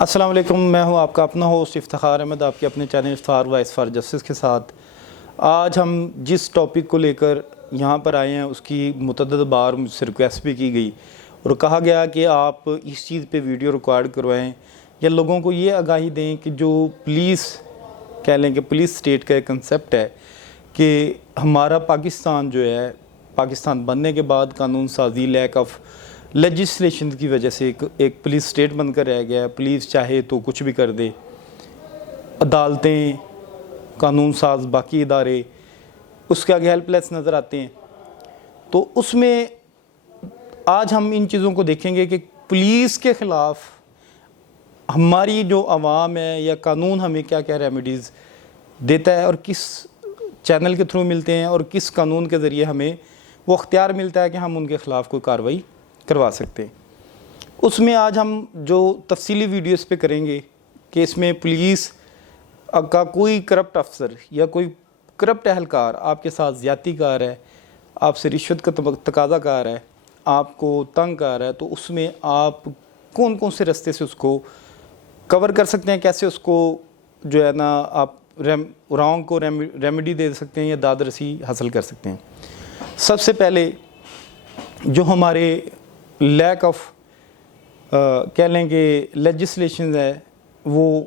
السلام علیکم، میں ہوں آپ کا اپنا ہوسٹ افتخار احمد، آپ کے اپنے channel Iftikhar voice for justice کے ساتھ۔ آج ہم جس ٹاپک کو لے کر یہاں پر آئے ہیں اس کی متعدد بار مجھ سے ریکویسٹ بھی کی گئی اور کہا گیا کہ آپ اس چیز پہ ویڈیو ریکارڈ کروائیں یا لوگوں کو یہ آگاہی دیں کہ جو پولیس کہہ لیں کہ پولیس اسٹیٹ کا ایک کنسیپٹ ہے کہ ہمارا پاکستان جو ہے، پاکستان بننے کے بعد قانون سازی، لیک آف لیجسلیشن کی وجہ سے ایک پولیس اسٹیٹ بن کر رہ گیا ہے۔ پولیس چاہے تو کچھ بھی کر دے، عدالتیں، قانون ساز، باقی ادارے اس کے آگے ہیلپ لیس نظر آتے ہیں۔ تو اس میں آج ہم ان چیزوں کو دیکھیں گے کہ پولیس کے خلاف ہماری جو عوام ہے یا قانون ہمیں کیا کیا ریمیڈیز دیتا ہے اور کس چینل کے تھرو ملتے ہیں اور کس قانون کے ذریعے ہمیں وہ اختیار ملتا ہے کہ ہم ان کے خلاف کوئی کارروائی کروا سکتے ہیں۔ اس میں آج ہم جو تفصیلی ویڈیوز پہ کریں گے کہ اس میں پولیس کا کوئی کرپٹ افسر یا کوئی کرپٹ اہلکار آپ کے ساتھ زیادتی کار ہے، آپ سے رشوت کا تقاضا کار ہے، آپ کو تنگ کر ہے، تو اس میں آپ کون کون سے رستے سے اس کو کور کر سکتے ہیں، کیسے اس کو جو ہے نا آپ رانگ کو ریمیڈی دے سکتے ہیں یا داد رسی حاصل کر سکتے ہیں۔ سب سے پہلے جو ہمارے لیک آف کہہ لیں کہ لیجسلیشنز ہے، وہ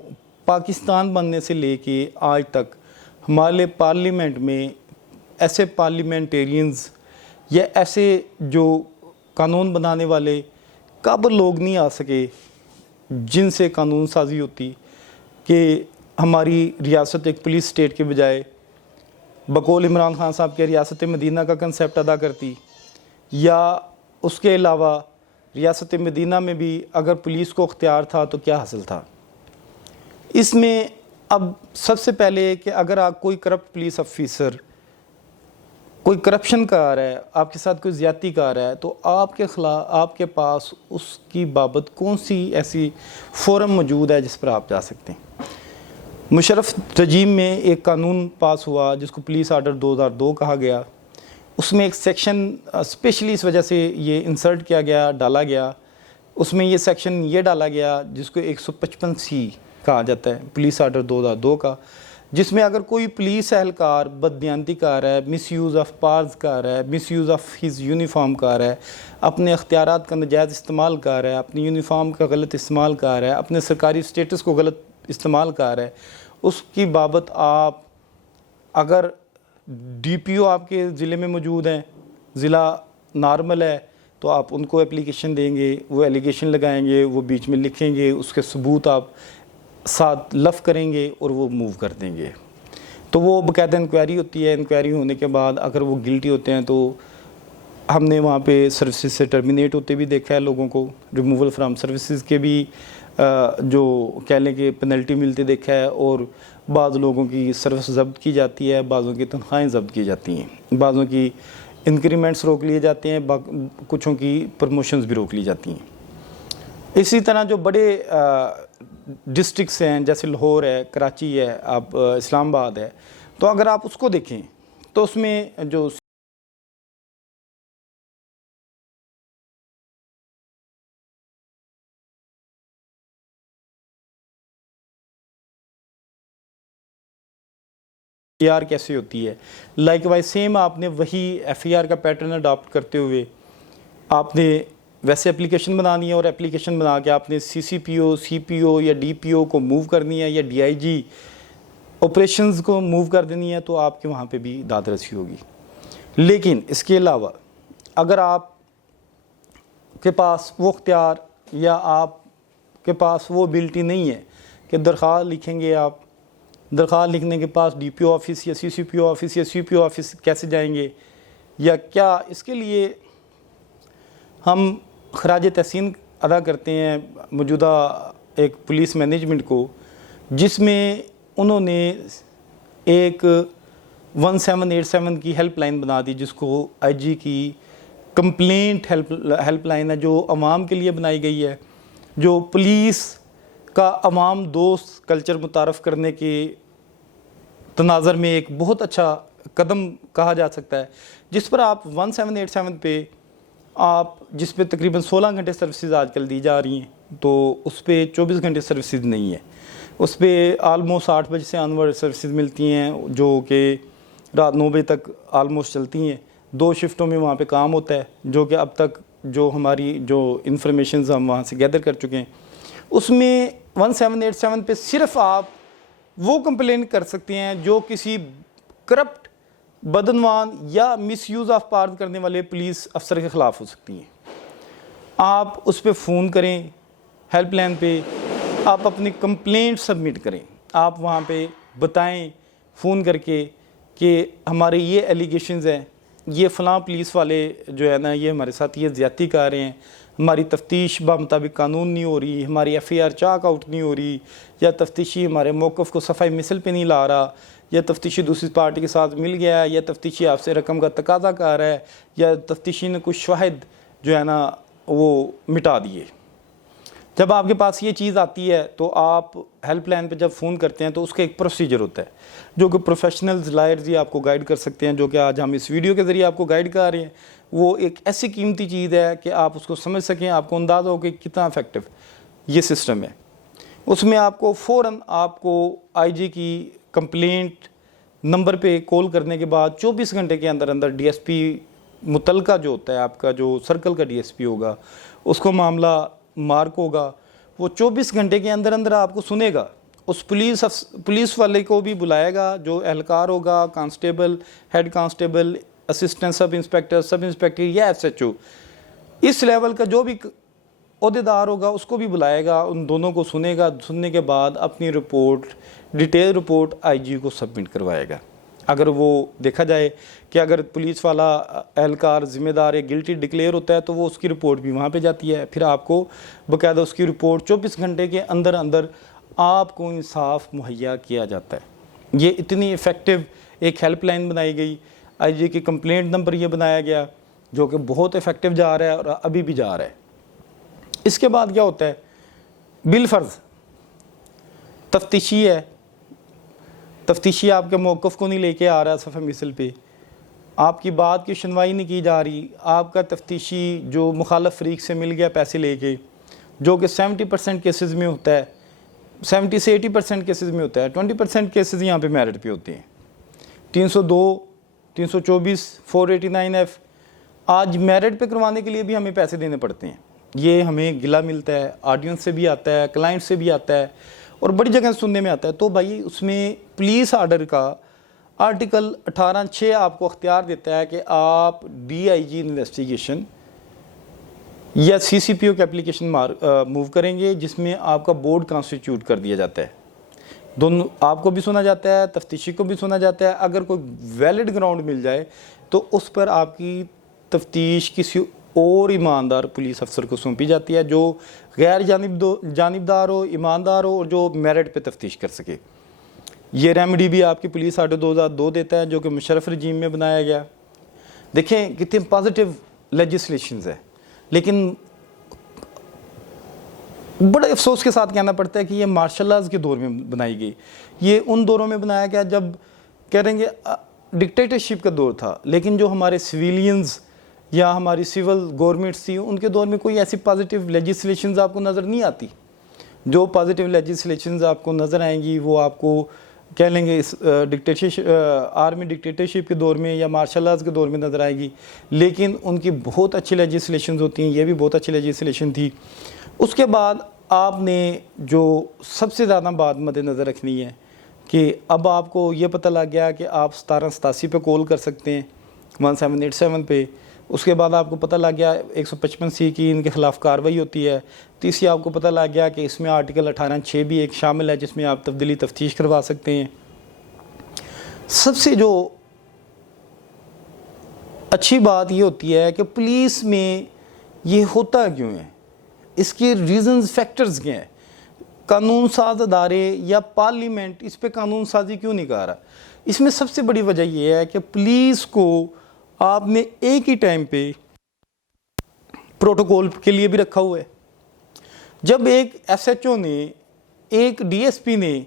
پاکستان بننے سے لے کے آج تک ہمارے پارلیمنٹ میں ایسے پارلیمنٹیرینز یا ایسے جو قانون بنانے والے قابل لوگ نہیں آ سکے جن سے قانون سازی ہوتی کہ ہماری ریاست ایک پولیس اسٹیٹ کے بجائے بقول عمران خان صاحب کے ریاست مدینہ کا کنسیپٹ ادا کرتی، یا اس کے علاوہ ریاست مدینہ میں بھی اگر پولیس کو اختیار تھا تو کیا حاصل تھا۔ اس میں اب سب سے پہلے کہ اگر آپ کوئی کرپٹ پولیس آفیسر کوئی کرپشن کر رہا ہے، آپ کے ساتھ کوئی زیادتی کر رہا ہے، تو آپ کے خلاف آپ کے پاس اس کی بابت کون سی ایسی فورم موجود ہے جس پر آپ جا سکتے ہیں۔ مشرف رجیم میں ایک قانون پاس ہوا جس کو پولیس آرڈر 2002 کہا گیا۔ اس میں ایک سیکشن اسپیشلی اس وجہ سے یہ انسرٹ کیا گیا، ڈالا گیا، اس میں یہ سیکشن یہ ڈالا گیا جس کو 155C کہا جاتا ہے پولیس آرڈر 2002 کا، جس میں اگر کوئی پولیس اہلکار بددیانتی کر رہا ہے، مس یوز آف پاورز کر رہا ہے، مس یوز آف ہز یونیفارم کر رہا ہے، اپنے اختیارات کا ناجائز استعمال کر رہا ہے، اپنی یونیفارم کا غلط استعمال کر رہا ہے، اپنے سرکاری اسٹیٹس کو غلط استعمال کر رہا ہے، اس کی بابت آپ اگر ڈی پی او آپ کے ضلع میں موجود ہیں، ضلع نارمل ہے، تو آپ ان کو اپلیکیشن دیں گے، وہ ایلیگیشن لگائیں گے، وہ بیچ میں لکھیں گے، اس کے ثبوت آپ ساتھ لف کریں گے اور وہ موو کر دیں گے۔ تو وہ باقاعدہ انکوائری ہوتی ہے، انکوائری ہونے کے بعد اگر وہ گلٹی ہوتے ہیں تو ہم نے وہاں پہ سروسز سے ٹرمینیٹ ہوتے بھی دیکھا ہے، لوگوں کو ریموول فرام سروسز کے بھی جو کہہ لیں کہ پینلٹی ملتے دیکھا ہے، اور بعض لوگوں کی سروس ضبط کی جاتی ہے، بعضوں کی تنخواہیں ضبط کی جاتی ہیں، بعضوں کی انکریمنٹس روک لیے جاتے ہیں، کچھوں کی پروموشنز بھی روک لی جاتی ہیں۔ اسی طرح جو بڑے ڈسٹرکٹس ہیں جیسے لاہور ہے، کراچی ہے، آپ اسلام آباد ہے، تو اگر آپ اس کو دیکھیں تو اس میں جو ایف آر کیسے ہوتی ہے، لائک وائز سیم آپ نے وہی ایف آر کا پیٹرن اڈاپٹ کرتے ہوئے آپ نے ویسے اپلیکیشن بنانی ہے، اور اپلیکیشن بنا کے آپ نے سی پی او یا ڈی پی او کو موو کرنی ہے، یا ڈی آئی جی آپریشنز کو موو کر دینی ہے، تو آپ کے وہاں پہ بھی داد رسی ہوگی۔ لیکن اس کے علاوہ اگر آپ کے پاس وہ اختیار یا آپ کے پاس وہ ابیلٹی نہیں ہے کہ درخواست لکھیں گے، آپ درخواست لکھنے کے پاس ڈی پی او آفس یا سی پی او آفس یا سی پی او آفس کیسے جائیں گے، یا کیا اس کے لیے ہم خراج تحسین ادا کرتے ہیں موجودہ ایک پولیس مینجمنٹ کو، جس میں انہوں نے ایک 1787 کی ہیلپ لائن بنا دی، جس کو آئی جی کی کمپلینٹ ہیلپ لائن ہے، جو عوام کے لیے بنائی گئی ہے، جو پولیس کا عوام دوست کلچر متعارف کرنے کے تناظر میں ایک بہت اچھا قدم کہا جا سکتا ہے، جس پر آپ 1787 پہ آپ جس پہ تقریباً 16 گھنٹے سروسز آج کل دی جا رہی ہیں، تو اس پہ 24 گھنٹے سروسز نہیں ہے. اس پہ آلموسٹ 8 بجے سے آنورڈ سروسز ملتی ہیں جو کہ رات 9 بجے تک آلموسٹ چلتی ہیں. 2 شفٹوں میں وہاں پہ کام ہوتا ہے، جو کہ اب تک جو ہماری جو انفارمیشنز ہم وہاں سے گیدر کر چکے ہیں، اس میں 1787 پہ صرف آپ وہ کمپلین کر سکتے ہیں جو کسی کرپٹ، بدعنوان یا مس یوز آف پاور کرنے والے پولیس افسر کے خلاف ہو سکتی ہیں. آپ اس پہ فون کریں، ہیلپ لائن پہ آپ اپنی کمپلینٹ سبمٹ کریں. آپ وہاں پہ بتائیں فون کر کے کہ ہمارے یہ ایلیگیشنز ہیں، یہ فلاں پولیس والے جو ہے نا یہ ہمارے ساتھ یہ زیادتی کر رہے ہیں، ہماری تفتیش بمطابق قانون نہیں ہو رہی، ہماری F I R chalk out نہیں ہو رہی، یا تفتیشی ہمارے موقف کو صفائی مثل پہ نہیں لا رہا، یا تفتیشی دوسری پارٹی کے ساتھ مل گیا ہے، یا تفتیشی آپ سے رقم کا تقاضا کر رہا ہے، یا تفتیشی نے کچھ شواہد جو ہے نا وہ مٹا دیے. جب آپ کے پاس یہ چیز آتی ہے تو آپ ہیلپ لائن پہ جب فون کرتے ہیں تو اس کا ایک پروسیجر ہوتا ہے جو کہ پروفیشنلز لائرز ہی آپ کو گائیڈ کر سکتے ہیں، جو کہ آج ہم اس ویڈیو کے ذریعے آپ کو گائیڈ کر رہے ہیں. وہ ایک ایسی قیمتی چیز ہے کہ آپ اس کو سمجھ سکیں، آپ کو اندازہ ہو کہ کتنا افیکٹو یہ سسٹم ہے. اس میں آپ کو فوراً آپ کو آئی جی کی کمپلینٹ نمبر پہ کال کرنے کے بعد 24 گھنٹے کے اندر اندر ڈی ایس پی متعلقہ جو ہوتا ہے آپ کا جو سرکل کا ڈی ایس پی ہوگا اس کو معاملہ مارک ہوگا، وہ 24 گھنٹے کے اندر اندر آپ کو سنے گا. اس پولیس والے کو بھی بلائے گا جو اہلکار ہوگا، constable, head constable, assistant sub inspector یا ایس ایچ او، اس لیول کا جو بھی عہدیدار ہوگا اس کو بھی بلائے گا، ان دونوں کو سنے گا. سننے کے بعد اپنی رپورٹ، ڈیٹیل رپورٹ آئی جی کو سبمٹ کروائے گا. اگر وہ دیکھا جائے کہ اگر پولیس والا اہلکار ذمہ دار ہے، گلٹی ڈکلیئر ہوتا ہے، تو وہ اس کی رپورٹ بھی وہاں پہ جاتی ہے. پھر آپ کو باقاعدہ اس کی رپورٹ 24 گھنٹے کے اندر اندر آپ کو انصاف مہیا کیا جاتا ہے. یہ اتنی ایفیکٹو ایک ہیلپ لائن بنائی گئی، آئی جی کی کمپلینٹ نمبر یہ بنایا گیا جو کہ بہت ایفیکٹو جا رہا ہے اور ابھی بھی جا رہا ہے. اس کے بعد کیا ہوتا ہے؟ بالفرض تفتیشی ہے، تفتیشی آپ کے موقف کو نہیں لے کے آ رہا صفحہ مثل پہ، آپ کی بات کی سنوائی نہیں کی جا رہی، آپ کا تفتیشی جو مخالف فریق سے مل گیا پیسے لے کے، جو کہ 70% کیسز میں ہوتا ہے، 70 سے 80% کیسز میں ہوتا ہے، 20% کیسز یہاں پہ میرٹ پہ ہوتے ہیں. 302، 324، 489F آج میرٹ پہ کروانے کے لیے بھی ہمیں پیسے دینے پڑتے ہیں. یہ ہمیں گلہ ملتا ہے، آڈینس سے بھی آتا ہے، کلائنٹ سے بھی آتا ہے اور بڑی جگہ سننے میں آتا ہے. تو بھائی اس میں پولیس آرڈر کا آرٹیکل 18(6) آپ کو اختیار دیتا ہے کہ آپ ڈی آئی جی انویسٹیگیشن یا سی سی پی او کی اپلیکیشن موو کریں گے، جس میں آپ کا بورڈ کانسٹیٹیوٹ کر دیا جاتا ہے. دونوں آپ کو بھی سنا جاتا ہے، تفتیشی کو بھی سنا جاتا ہے. اگر کوئی ویلڈ گراؤنڈ مل جائے تو اس پر آپ کی تفتیش کسی اور ایماندار پولیس افسر کو سونپی جاتی ہے جو غیر جانبدار ہو، ایماندار ہو اور جو میرٹ پہ تفتیش کر سکے. یہ ریمیڈی بھی آپ کی پولیس آرڈر 2002 دیتا ہے جو کہ مشرف رجیم میں بنایا گیا. دیکھیں کتنے پازیٹیو لیجسلیشنز ہے، لیکن بڑے افسوس کے ساتھ کہنا پڑتا ہے کہ یہ مارشل لاز کے دور میں بنائی گئی. یہ ان دوروں میں بنایا گیا جب کہہ رہیں گے ڈکٹیٹرشپ کا دور تھا، لیکن جو ہمارے سویلینز یا ہماری سول گورنمنٹس تھی ان کے دور میں کوئی ایسی پازیٹیو لیجسلیشنز آپ کو نظر نہیں آتی. جو پازیٹیو لیجسلیشنز آپ کو نظر آئیں گی وہ آپ کو کہہ لیں گے اس آرمی ڈکٹیٹرشپ کے دور میں یا مارشل لاز کے دور میں نظر آئے گی، لیکن ان کی بہت اچھی لیجسلیشنز ہوتی ہیں. یہ بھی بہت اچھی لیجسلیشن تھی. اس کے بعد آپ نے جو سب سے زیادہ بات مد نظر رکھنی ہے کہ اب آپ کو یہ پتہ لگ گیا کہ آپ 1787 پہ کال کر سکتے ہیں، 1787 پہ. اس کے بعد آپ کو پتہ لگ گیا 155C کی ان کے خلاف کارروائی ہوتی ہے. تیسری آپ کو پتہ لگ گیا کہ اس میں آرٹیکل 18(6) بھی ایک شامل ہے جس میں آپ تبدیلی تفتیش کروا سکتے ہیں. سب سے جو اچھی بات یہ ہوتی ہے کہ پولیس میں یہ ہوتا کیوں ہے، اس کے ریزنز، فیکٹرز کیا ہیں. قانون ساز ادارے یا پارلیمنٹ اس پہ قانون سازی کیوں نہیں کر رہا؟ اس میں سب سے بڑی وجہ یہ ہے کہ پولیس کو آپ نے ایک ہی ٹائم پہ پروٹوکول کے لیے بھی رکھا ہوا ہے. جب ایک ایس ایچ او نے، ایک ڈی ایس پی نے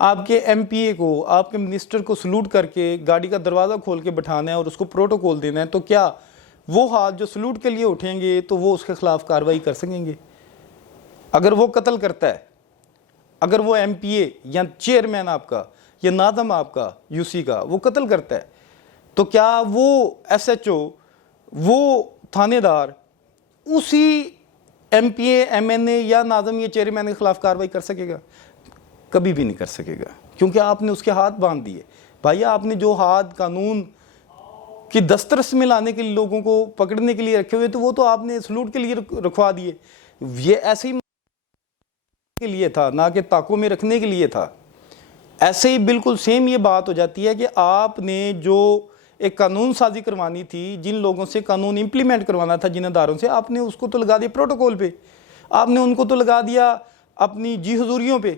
آپ کے ایم پی اے کو، آپ کے منسٹر کو سلوٹ کر کے گاڑی کا دروازہ کھول کے بٹھانا ہے اور اس کو پروٹوکول دینا ہے، تو کیا وہ ہاتھ جو سلوٹ کے لیے اٹھیں گے تو وہ اس کے خلاف کارروائی کر سکیں گے. اگر وہ قتل کرتا ہے, اگر وہ ایم پی اے یا چیئرمین آپ کا یا ناظم آپ کا یو سی کا وہ قتل کرتا ہے, تو کیا وہ ایس ایچ او, وہ تھانے دار اسی ایم پی اے, ایم این اے یا ناظم یا چیئرمین کے خلاف کارروائی کر سکے گا؟ کبھی بھی نہیں کر سکے گا, کیونکہ آپ نے اس کے ہاتھ باندھ دیے. بھائی آپ نے جو ہاتھ قانون کی دسترس میں لانے کے لیے لوگوں کو پکڑنے کے لیے رکھے ہوئے تو وہ تو آپ نے سلوٹ کے لیے رکھوا دیے. یہ ایسے ہی کے لیے تھا, نہ کہ تاکوں میں رکھنے کے لیے تھا. ایسے ہی بالکل سیم یہ بات ہو جاتی ہے کہ آپ نے جو ایک قانون سازی کروانی تھی, جن لوگوں سے قانون امپلیمنٹ کروانا تھا, جن اداروں سے, آپ نے اس کو تو لگا دیا پروٹوکول پہ, آپ نے ان کو تو لگا دیا اپنی جی حضوریوں پہ,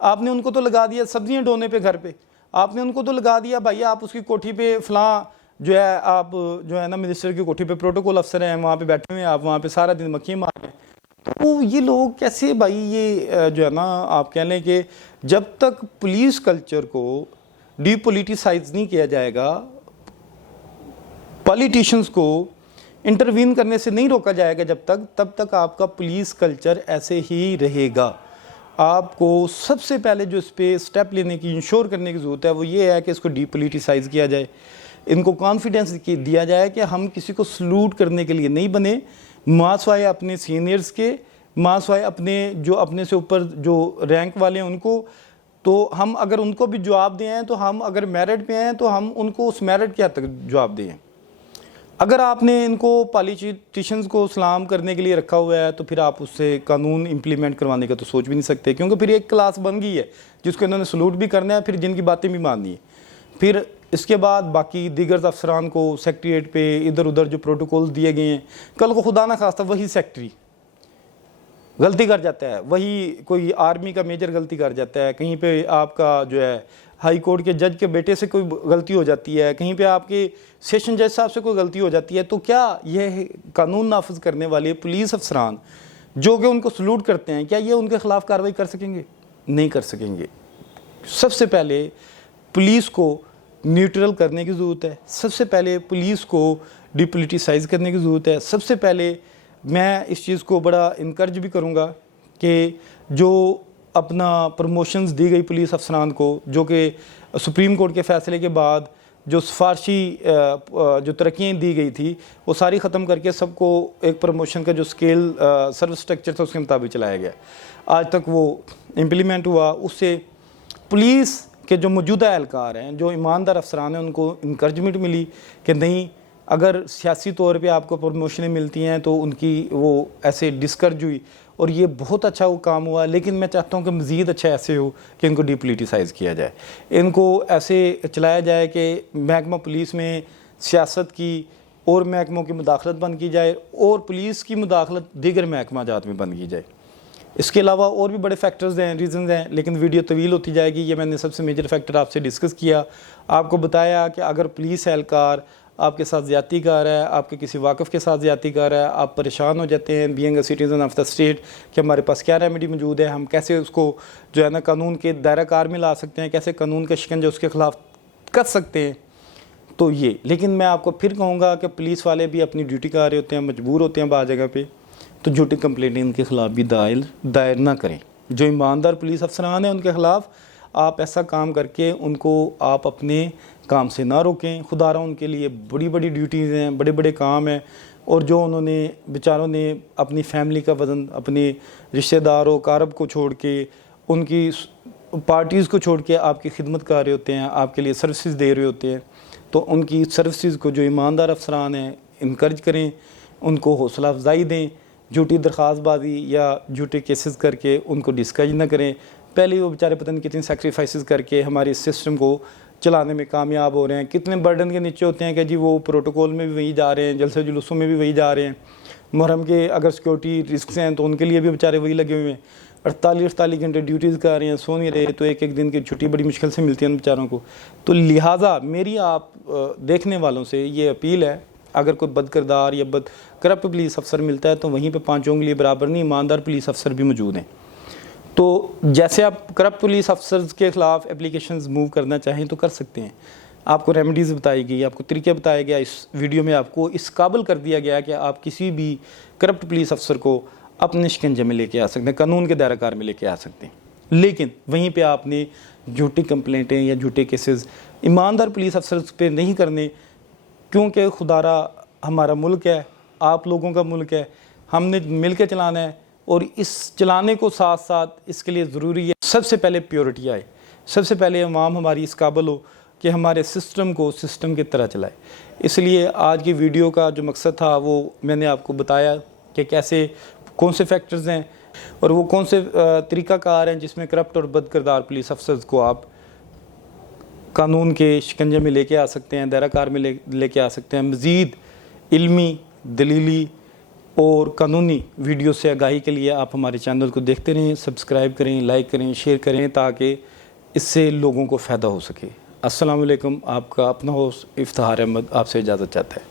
آپ نے ان کو تو لگا دیا سبزیاں ڈھونے پہ گھر پہ, آپ نے ان کو تو لگا دیا بھائی آپ اس کی کوٹھی پہ فلاں جو ہے آپ جو ہے نا منسٹر کی کوٹھی پہ پروٹوکول افسر ہیں, وہاں پہ بیٹھے ہوئے ہیں, آپ وہاں پہ سارا دن مکھیاں مار رہے ہیں. تو یہ لوگ کیسے بھائی, یہ جو ہے نا آپ کہہ لیں کہ جب تک پولیس کلچر کو ڈی پولیٹیسائز نہیں کیا جائے گا, پالیٹیشنز کو انٹروین کرنے سے نہیں روکا جائے گا جب تک, تب تک آپ کا پولیس کلچر ایسے ہی رہے گا. آپ کو سب سے پہلے جو اس پہ سٹیپ لینے کی, انشور کرنے کی ضرورت ہے وہ یہ ہے کہ اس کو ڈی پولیٹیسائز کیا جائے. ان کو کانفیڈنس دیا جائے کہ ہم کسی کو سلوٹ کرنے کے لیے نہیں بنے, ماں سوائے اپنے سینئرز کے, ماں سوائے اپنے جو اپنے سے اوپر جو رینک والے ہیں ان کو. تو ہم اگر ان کو بھی جواب دیں ہیں تو ہم اگر میرٹ پہ ہیں تو ہم ان کو اس میرٹ کے حد تک جواب دیں. اگر آپ نے ان کو پالیٹیشنز کو سلام کرنے کے لیے رکھا ہوا ہے تو پھر آپ اس سے قانون امپلیمنٹ کروانے کا تو سوچ بھی نہیں سکتے, کیونکہ پھر ایک کلاس بن گئی ہے جس کو انہوں نے سلوٹ بھی کرنا ہے, پھر جن کی باتیں بھی ماننی ہے. پھر اس کے بعد باقی دیگر افسران کو سیکریٹریٹ پہ ادھر ادھر جو پروٹوکول دیے گئے ہیں, کل کو خدا نہ خواستہ وہی سیکٹری غلطی کر جاتا ہے, وہی کوئی آرمی کا میجر غلطی کر جاتا ہے, کہیں پہ آپ کا جو ہے ہائی کورٹ کے جج کے بیٹے سے کوئی غلطی ہو جاتی ہے, کہیں پہ آپ کے سیشن جج صاحب سے کوئی غلطی ہو جاتی ہے, تو کیا یہ قانون نافذ کرنے والے پولیس افسران جو کہ ان کو سلوٹ کرتے ہیں, کیا یہ ان کے خلاف کارروائی کر سکیں گے؟ نہیں کر سکیں گے. سب سے پہلے پولیس کو نیوٹرل کرنے کی ضرورت ہے, سب سے پہلے پولیس کو ڈی پولیٹیسائز کرنے کی ضرورت ہے. سب سے پہلے میں اس چیز کو بڑا انکرج بھی کروں گا کہ جو اپنا پروموشنز دی گئی پولیس افسران کو, جو کہ سپریم کورٹ کے فیصلے کے بعد جو سفارشی جو ترقیاں دی گئی تھی وہ ساری ختم کر کے سب کو ایک پروموشن کا جو اسکیل سروس سٹرکچر تھا اس کے مطابق چلایا گیا. آج تک وہ امپلیمنٹ ہوا. اس سے پولیس کے جو موجودہ اہلکار ہیں, جو ایماندار افسران ہیں, ان کو انکرجمنٹ ملی کہ نہیں, اگر سیاسی طور پہ آپ کو پروموشنیں ملتی ہیں تو ان کی وہ ایسے ڈسکرج ہوئی, اور یہ بہت اچھا وہ کام ہوا. لیکن میں چاہتا ہوں کہ مزید اچھا ایسے ہو کہ ان کو ڈی پولیٹیسائز کیا جائے, ان کو ایسے چلایا جائے کہ محکمہ پولیس میں سیاست کی اور محکموں کی مداخلت بند کی جائے, اور پولیس کی مداخلت دیگر محکمہ جات میں بند کی جائے. اس کے علاوہ اور بھی بڑے فیکٹرز ہیں, ریزنز ہیں, لیکن ویڈیو طویل ہوتی جائے گی. یہ میں نے سب سے میجر فیکٹر آپ سے ڈسکس کیا, آپ کو بتایا کہ اگر پولیس اہلکار آپ کے ساتھ زیادتی کر رہا ہے, آپ کے کسی واقف کے ساتھ زیادتی کر رہا ہے, آپ پریشان ہو جاتے ہیں being a citizen of the state کہ ہمارے پاس کیا ریمیڈی موجود ہے, ہم کیسے اس کو جو ہے نا قانون کے دائرہ کار میں لا سکتے ہیں, کیسے قانون کا شکنجہ اس کے خلاف کر سکتے ہیں. تو یہ, لیکن میں آپ کو پھر کہوں گا کہ پولیس والے بھی اپنی ڈیوٹی کر رہے ہوتے ہیں, مجبور ہوتے ہیں بعض جگہ پہ, تو جھوٹی کمپلینٹ ان کے خلاف بھی دائر نہ کریں. جو ایماندار پولیس افسران ہیں ان کے خلاف آپ ایسا کام کر کے ان کو آپ اپنے کام سے نہ روکیں. خدا رہا ان کے لیے بڑی بڑی ڈیوٹیز ہیں, بڑے بڑے کام ہیں, اور جو انہوں نے بیچاروں نے اپنی فیملی کا وزن, اپنے رشتہ داروں کارب کو چھوڑ کے, ان کی پارٹیز کو چھوڑ کے آپ کی خدمت کر رہے ہوتے ہیں, آپ کے لیے سروسز دے رہے ہوتے ہیں. تو ان کی سروسز کو جو ایماندار افسران ہیں انکرج کریں, ان کو حوصلہ افزائی دیں. جھوٹی درخواست بازی یا جھوٹے کیسز کر کے ان کو ڈسکریج نہ کریں. پہلے وہ بیچارے پتہ نہیں کتنی سیکریفائسز کر کے ہماری سسٹم کو چلانے میں کامیاب ہو رہے ہیں, کتنے برڈن کے نیچے ہوتے ہیں کہ جی وہ پروٹوکول میں بھی وہی جا رہے ہیں, جلسے جلوسوں میں بھی وہی جا رہے ہیں, محرم کے اگر سیکورٹی رسکس ہیں تو ان کے لیے بھی بیچارے وہی لگے ہوئے ہیں, 48 گھنٹے ڈیوٹیز کر رہے ہیں, سو نہیں رہے, تو ایک دن کی چھٹی بڑی مشکل سے ملتی ہے ان بیچاروں کو. تو لہٰذا میری آپ دیکھنے والوں سے یہ اپیل ہے, اگر کوئی بد کردار یا کرپٹ پولیس افسر ملتا ہے تو وہیں پہ پانچوں کے لیے برابر نہیں, ایماندار پولیس افسر بھی موجود ہیں. تو جیسے آپ کرپٹ پولیس افسرز کے خلاف اپلیکیشنز موو کرنا چاہیں تو کر سکتے ہیں, آپ کو ریمیڈیز بتائی گئی, آپ کو طریقے بتایا گیا, اس ویڈیو میں آپ کو اس قابل کر دیا گیا کہ آپ کسی بھی کرپٹ پولیس افسر کو اپنے شکنجے میں لے کے آ سکتے ہیں, قانون کے دائرہ کار میں لے کے آ سکتے ہیں. لیکن وہیں پہ آپ نے جھوٹی کمپلینٹیں یا جھوٹے کیسز ایماندار پولیس افسرز پہ نہیں کرنے, کیونکہ خدارہ ہمارا ملک ہے, آپ لوگوں کا ملک ہے, ہم نے مل کے چلانا ہے. اور اس چلانے کو ساتھ ساتھ اس کے لیے ضروری ہے سب سے پہلے پیورٹی آئے, سب سے پہلے عوام ہماری اس قابل ہو کہ ہمارے سسٹم کو سسٹم کی طرح چلائے. اس لیے آج کی ویڈیو کا جو مقصد تھا وہ میں نے آپ کو بتایا کہ کیسے کون سے فیکٹرز ہیں اور وہ کون سے طریقہ کار ہیں جس میں کرپٹ اور بد کردار پولیس افسرز کو آپ قانون کے شکنجے میں لے کے آ سکتے ہیں, دائرہ کار میں لے کے آ سکتے ہیں. مزید علمی, دلیلی اور قانونی ویڈیو سے آگاہی کے لیے آپ ہمارے چینل کو دیکھتے رہیں, سبسکرائب کریں, لائک کریں, شیئر کریں تاکہ اس سے لوگوں کو فائدہ ہو سکے. السلام علیکم. آپ کا اپنا ہوسٹ افتخار احمد آپ سے اجازت چاہتا ہے.